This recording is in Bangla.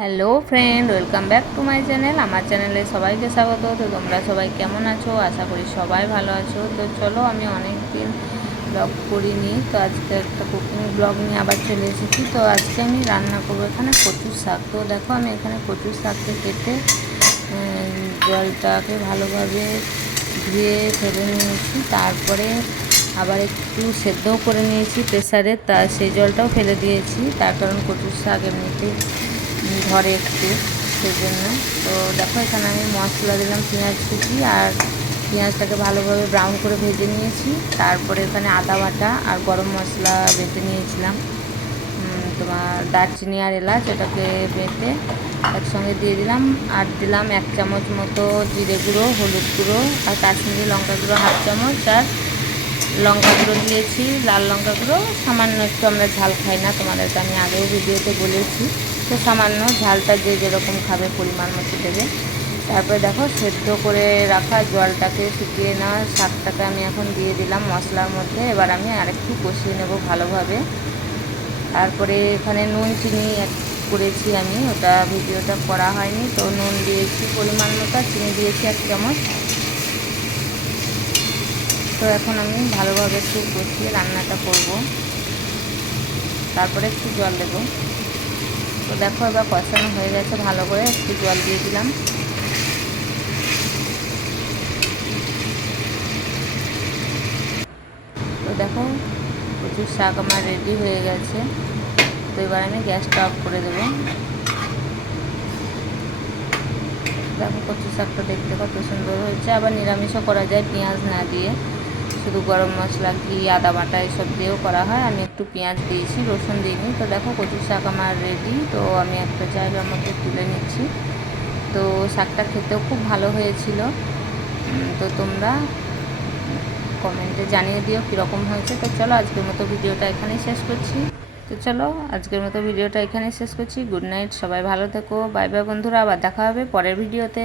Hello friend, welcome back to my channel. আমার চ্যানেলে সবাইকে স্বাগত। তো তোমরা সবাই কেমন আছো? আশা করি সবাই ভালো আছো। তো চলো, আমি অনেক দিন ব্লগ করিনি। তো আজকে একটা কুকিং ব্লগ নিয়ে আবার চলে এসেছি। তো আজকে আমি রান্না করব এখানে কচুর শাক। তো দেখো, আমি এখানে কচুর শাককে কেটে জলটাকে ভালোভাবে ধুয়ে ফেলে নিয়েছি। তারপরে আবার একটু সেদ্ধও করে নিয়েছি প্রেসারে। তা সেই জলটাও ফেলে দিয়েছি। তার কারণ কচুর শাক এমনিতেই ধরে একটু সেই জন্য তো দেখো, এখানে আমি মশলা দিলাম, পেঁয়াজ কুচি, আর পেঁয়াজটাকে ভালোভাবে ব্রাউন করে ভেজে নিয়েছি। তারপরে এখানে আদা বাটা আর গরম মশলা বেটে নিয়েছিলাম। তোমার দারচিনি আর এলাচ, এটাকে বেটে একসঙ্গে দিয়ে দিলাম। আর দিলাম এক চামচ মতো জিরে গুঁড়ো, হলুদ গুঁড়ো, আর কাশ্মীরি লঙ্কা গুঁড়ো হাফ চামচ, আর লঙ্কা গুঁড়ো দিয়েছি, লাল লঙ্কা গুঁড়ো। সামান্য একটু আমরা ঝাল খাই না, তোমাদেরকে আমি আগেও ভিডিওতে বলেছি। তো সামান্য, ঝালটা যে যেরকম খাবে পরিমাণ মতো দেবে। তারপরে দেখো, সেদ্ধ করে রাখা জলটাকে শুকিয়ে নেওয়া শাকটাকে আমি এখন দিয়ে দিলাম মশলার মধ্যে। এবার আমি আরেকটু কষিয়ে নেব ভালোভাবে। তারপরে এখানে নুন, চিনি করেছি আমি। ওটা ভিডিওটা করা হয়নি, তো নুন দিয়েছি পরিমাণ মতো, চিনি দিয়েছি এক চামচ। তো এখন আমি ভালোভাবে একটু কষিয়ে রান্নাটা করব। তারপরে একটু জল দেবো। তো দেখো এবার কষানো হয়ে গেছে ভালো করে, একটু জল দিয়ে দিলাম। তো দেখো, প্রচুর শাক আমার রেডি হয়ে গেছে। তো এবার আমি গ্যাসটা অফ করে দেবো। দেখো কচু শাকটা দেখতে কত সুন্দর হয়েছে। আবার নিরামিষও করা যায় পেঁয়াজ না দিয়ে। শুধু গরম মশলা ঘি আদা বাটা এসব দিয়েও করা হয়। আমি একটু পেঁয়াজ দিয়েছি, রসুন দিইনি। তো দেখো কচুর শাক আমার রেডি তো আমি একটা জায়গার মধ্যে তুলে নিচ্ছি। তো শাকটা খেতেও খুব ভালো হয়েছিল। তো তোমরা কমেন্টে জানিয়ে দিও কীরকম হয়েছে। তো চলো আজকের মতো ভিডিওটা এখানেই শেষ করছি। তো চলো আজকের মতো ভিডিওটা এখানেই শেষ করছি। গুড নাইট, সবাই ভালো থেকো। বাই বাই বন্ধুরা, আবার দেখা হবে পরের ভিডিওতে।